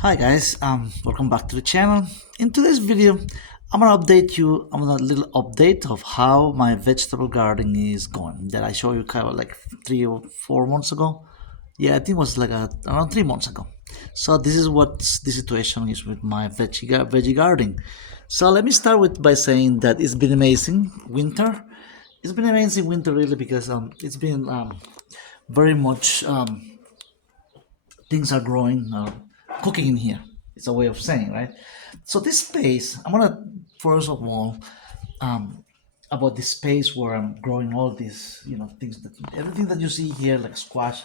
Hi guys, welcome back to the channel. In today's video, I'm gonna update you. I'm gonna little update of how my vegetable garden is going. That I showed you kind of like 3 or 4 months ago. Yeah, I think it was like around 3 months ago. So this is what the situation is with my veggie garden. So let me start with by saying that it's been amazing winter. It's been amazing winter really because it's been very much things are growing, cooking in here. It's a way of saying, right? So this space, I'm gonna first of all um, about the space where I'm growing all these, things that everything that you see here, like squash,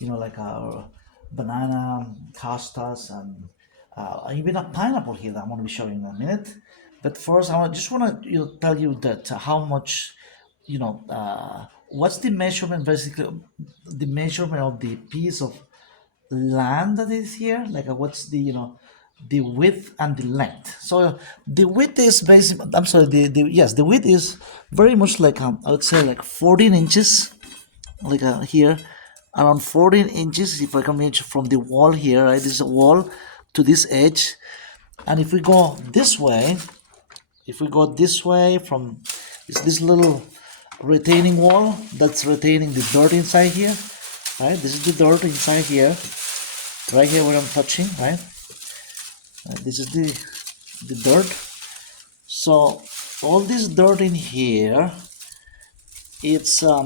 like banana, castas, and even a pineapple here that I'm gonna be showing in a minute. But first, just wanna tell you that how much, what's the measurement basically, the measurement of the piece of land that is here, like what's the the width and the length. So the width is basically, I'm sorry, the width is very much like I would say like 14 inches, like here around 14 inches if I can measure from the wall here, right? This is a wall to this edge. And if we go this way, from this little retaining wall that's retaining the dirt inside here, right? This is the dirt inside here, right here where I'm touching, right? This is the dirt. So all this dirt in here, it's all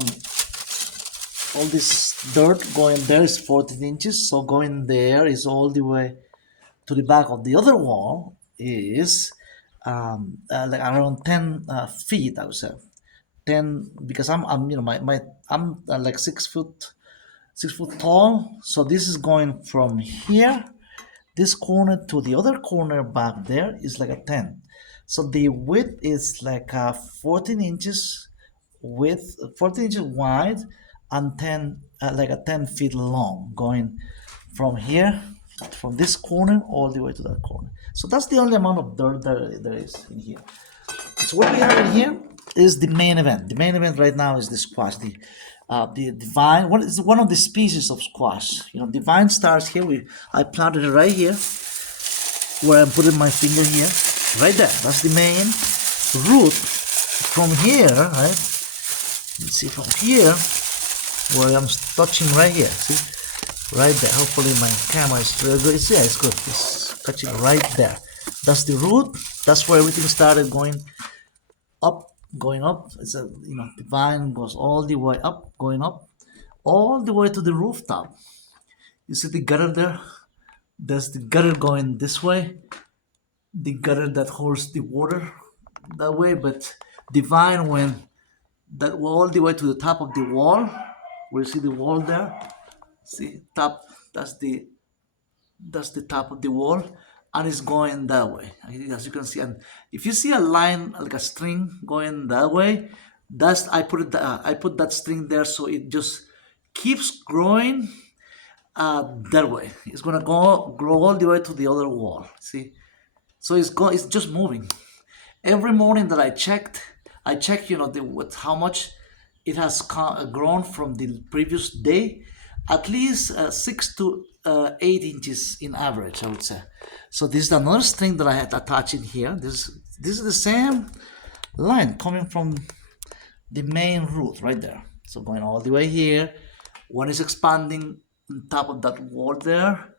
this dirt going there is 14 inches. So going there is all the way to the back of the other wall is like around 10 feet, I would say. 10 because I'm I'm like 6 foot 6 foot tall. So this is going from here, this corner to the other corner back there is like a 10. So the width is like 14 inches width, 14 inches wide, and 10 like a 10 feet long, going from here, from this corner all the way to that corner. So that's the only amount of dirt there is in here. So what we have in here is the main event. The main event right now is the squash. The divine one is one of the species of squash. Divine starts here. I planted it right here, where I'm putting my finger here, right there. That's the main root. From here, right? You see from here, where I'm touching right here. See, right there. Hopefully my camera is still good. Yeah, it's good. It's touching right there. That's the root. That's where everything started up going up. It's a the vine goes all the way up, going up all the way to the rooftop. You see the gutter there? There's the gutter going this way, the gutter that holds the water that way. But the vine went that all the way to the top of the wall, where you see the wall there. See top, that's the top of the wall, and it's going that way, as you can see. And if you see a line like a string going that way, that's I put that string there so it just keeps growing that way. It's gonna grow all the way to the other wall. See, so it's just moving. Every morning that I check how much it has grown from the previous day, at least 6 to 8 inches in average, I would say. So this is another string that I had attached in here. This is the same line coming from the main root right there. So going all the way here, one is expanding on top of that wall there,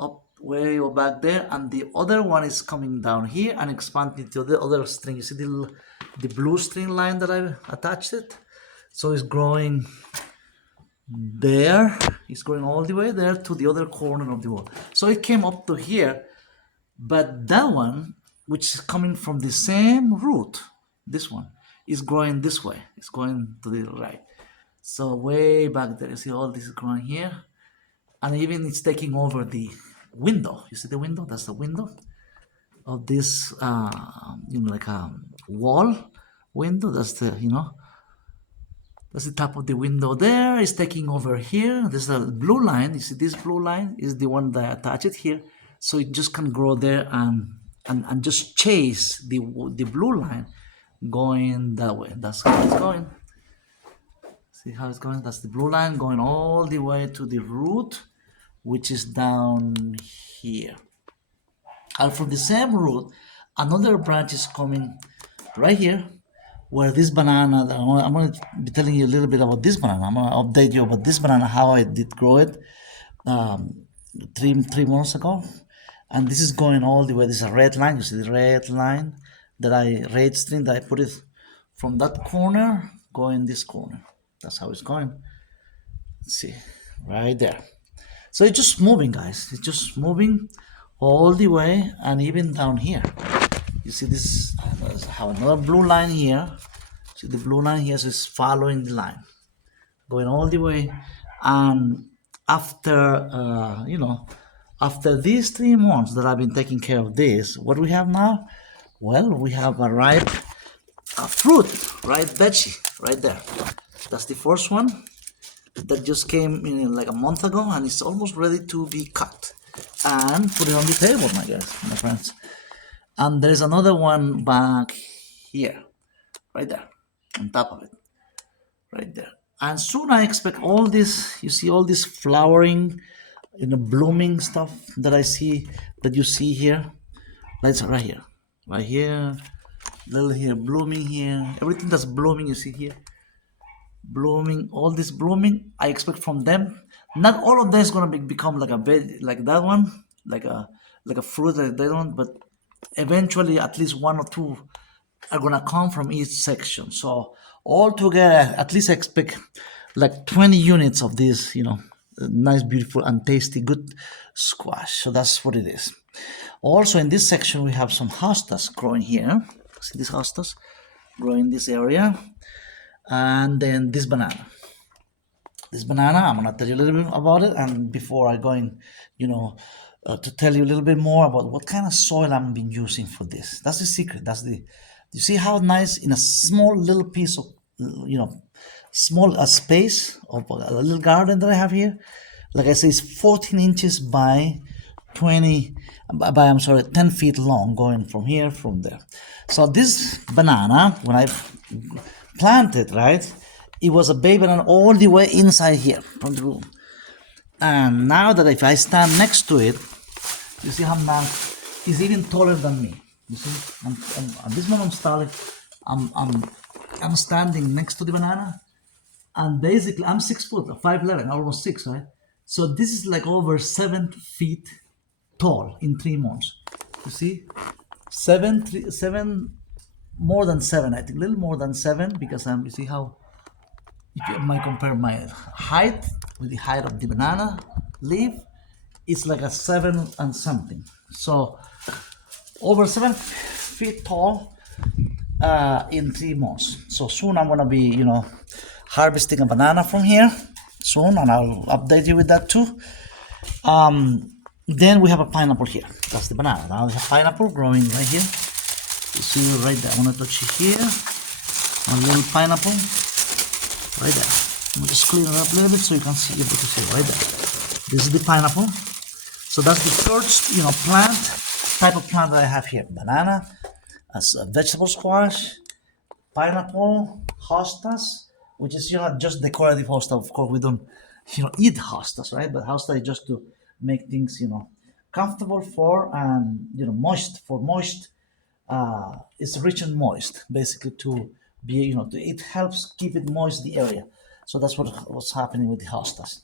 up way back there, and the other one is coming down here and expanding to the other string. You see the blue string line that I attached it? So it's growing there. It's going all the way there to the other corner of the wall. So it came up to here, but that one, which is coming from the same root, this one, is growing this way. It's going to the right. So way back there, you see all this is growing here, and even it's taking over the window. You see the window? That's the window of this, like a wall window. That's the top of the window there. It's taking over here. There's a blue line. You see this blue line is the one that I attach it here. So it just can grow there and just chase the blue line going that way. That's how it's going. See how it's going? That's the blue line going all the way to the root which is down here. And from the same root, another branch is coming right here, where this banana, I'm going to be telling you a little bit about this banana. I'm going to update you about this banana, how I did grow it um, three months ago. And this is going all the way. This is a red line. You see the red line red string that I put it from that corner, going this corner. That's how it's going. Let's see, right there. So it's just moving, guys. It's just moving all the way, and even down here. You see this, I have another blue line here. See the blue line here, so it's following the line, going all the way. And after, after these 3 months that I've been taking care of this, what we have now? Well, we have a ripe fruit, right? Veggie, right there. That's the first one that just came in like a month ago, and it's almost ready to be cut and put it on the table, my friends. And there's another one back here, right there, on top of it, right there. And soon I expect all this, you see all this flowering, blooming stuff that I see, that you see here. That's right here, little here, blooming here, everything that's blooming you see here. Blooming, all this blooming, I expect from them. Not all of them is gonna become like a bed, like that one, like a fruit like that one, but eventually at least 1 or 2 are gonna come from each section. So all together, at least I expect like 20 units of this, nice, beautiful, and tasty, good squash. So that's what it is. Also in this section we have some hostas growing here. See these hostas growing in this area. And then this banana, I'm gonna tell you a little bit about it. And before I go in, to tell you a little bit more about what kind of soil I'm been using for this. That's the secret. You see how nice in a small little piece of, small space of a little garden that I have here. Like I say, it's 14 inches by 10 feet long, going from here, from there. So this banana, when I planted, right, it was a baby banana all the way inside here from the room. And now that if I stand next to it, you see how now it's even taller than me. You see, at this moment I'm standing next to the banana, and basically I'm 6 foot, 5'11", almost 6, right? So this is like over 7 feet tall in 3 months. You see, 7, more than 7, I think, a little more than 7, because you see how, if you might compare my height with the height of the banana leaf, it's like a 7 and something. So over 7 feet tall in 3 months. So soon I'm gonna be, harvesting a banana from here soon, and I'll update you with that too. Then we have a pineapple here. That's the banana. Now we have pineapple growing right here. You see it right there. I want to touch it here. A little pineapple right there. I'm just clean it up a little bit so you can see, able to see it right there. This is the pineapple. So that's the first, type of plant that I have here. Banana, as a vegetable squash, pineapple, hostas, which is, just decorative hosta. Of course, we don't, eat hostas, right? But hosta is just to make things, comfortable for, and, moist, for moist. It's rich and moist, basically, to be, it helps keep it moist, the area. So that's what's happening with the hostas.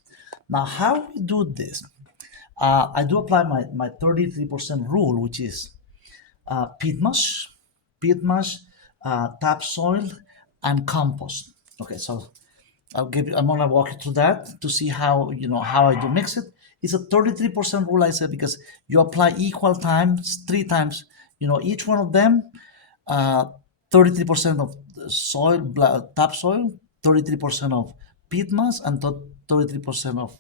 Now, how we do this? I do apply my 33% rule, which is peat moss, topsoil, and compost. Okay, so I'm gonna walk you through that to see how how I do mix it. It's a 33% rule, I said, because you apply equal times, 3 times. Each one of them, 33% of soil, topsoil, 33% of peat moss, and 33% of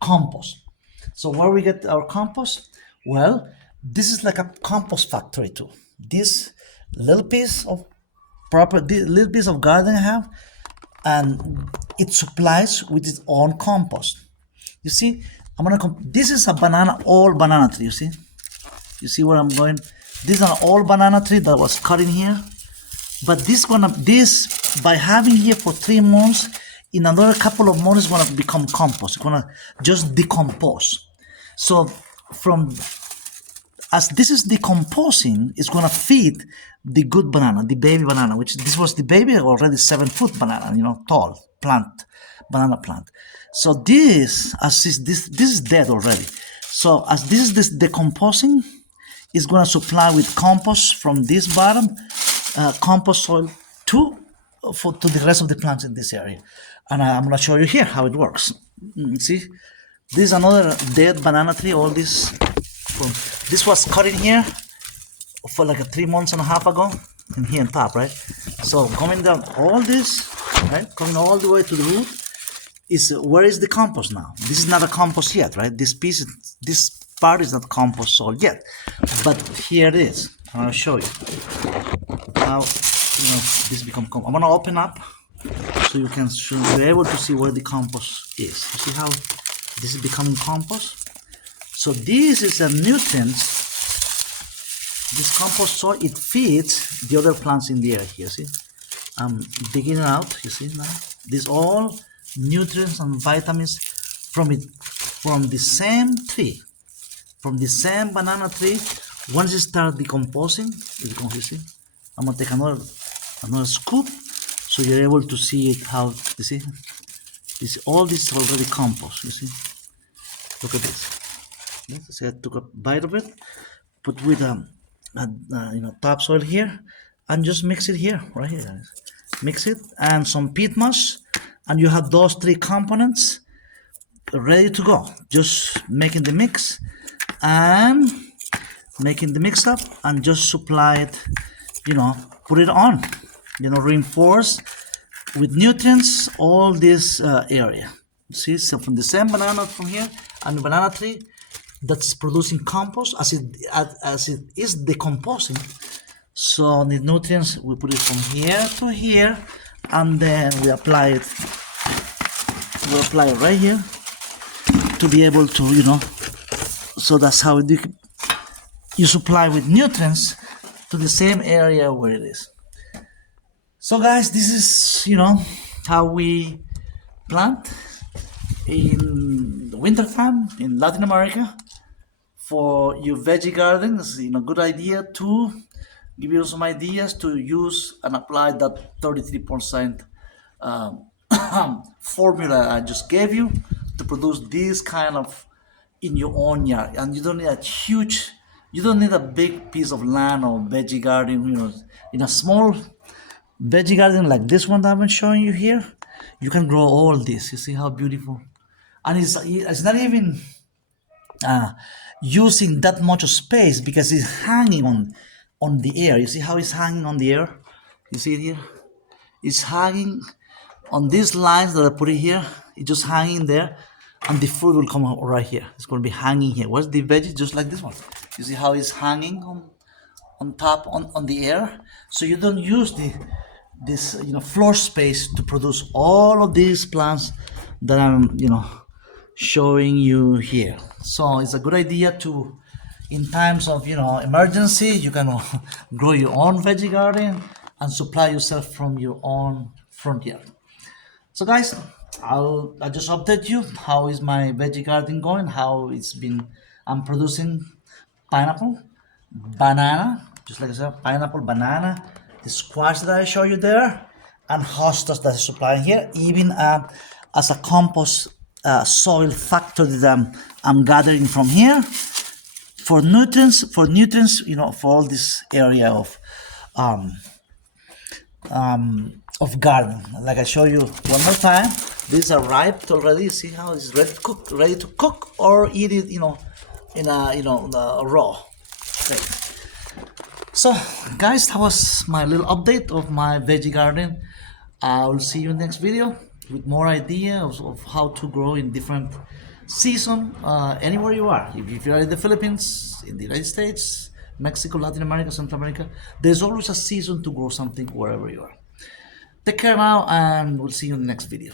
compost. So where we get our compost? Well, this is like a compost factory too. This little piece of little piece of garden I have, and it supplies with its own compost. You see, this is a all banana tree. You see where I'm going? This is an all banana tree that was cut in here, but this by having here for 3 months, in another couple of months, it's gonna become compost. It's gonna just decompose. So from as this is decomposing, it's gonna feed the good banana, the baby banana, which this was the baby already 7-foot banana, tall plant, banana plant. So this, as this is dead already. So as this decomposing, it's gonna supply with compost from this bottom, compost soil to the rest of the plants in this area. And I'm gonna show you here how it works. See, this is another dead banana tree. All this this was cut in here for like 3 months and a half ago, and here on top, right? So coming down all this, right, coming all the way to the root, is where is the compost now? This is not a compost yet, right? This part is not compost soil yet, but here it is. I'm gonna show you how this become compost. I'm gonna open up so you can be able to see where the compost is. You see how this is becoming compost? So this is a nutrient. This compost soil, it feeds the other plants in the area here. See, I'm digging it out. You see now, these all nutrients and vitamins from the same tree, from the same banana tree. Once it starts decomposing, you see, I'm gonna take another scoop so you're able to see it. How you see, all this is already compost. You see, look at this. See, I took a bite of it, put with topsoil here, and just mix it here, right here, guys. Mix it and some peat moss, and you have those 3 components ready to go. Just making the mix and making the mix up, and just supply it. Put it on. Reinforce with nutrients all this area. See, so from the same banana from here and the banana tree that's producing compost, as it is decomposing. So the nutrients, we put it from here to here, and then we apply it. We apply it right here to be able to, so that's how you supply with nutrients to the same area where it is. So guys, this is how we plant in the wintertime in Latin America. For your veggie gardens, good idea to give you some ideas to use and apply that 33% formula I just gave you to produce this kind of in your own yard. And you don't need a big piece of land or veggie garden. In a small veggie garden like this one that I've been showing you here, you can grow all this. You see how beautiful, and it's not even using that much space because it's hanging on the air. You see how it's hanging on the air? You see it here? It's hanging on these lines that I put it here. It's just hanging there, and the fruit will come out right here. It's going to be hanging here. What's the veggie? Just like this one. You see how it's hanging on top on the air? So you don't use this floor space to produce all of these plants that I'm showing you here. So it's a good idea to, in times of emergency, you can grow your own veggie garden and supply yourself from your own front yard. So guys, I'll just update you how is my veggie garden going, how it's been. I'm producing pineapple, banana, just like I said, pineapple, banana, the squash that I show you there, and hostas that I'm supplying here, even as a compost soil factor that I'm gathering from here for nutrients, for all this area of garden. Like I show you one more time, these are ripe already. See how it's ready to cook or eat it, in a raw. Okay. So guys, that was my little update of my veggie garden. I will see you in the next video with more ideas of how to grow in different season, anywhere you are. If you're in the Philippines, in the United States, Mexico, Latin America, Central America, there's always a season to grow something wherever you are. Take care now, and we'll see you in the next video.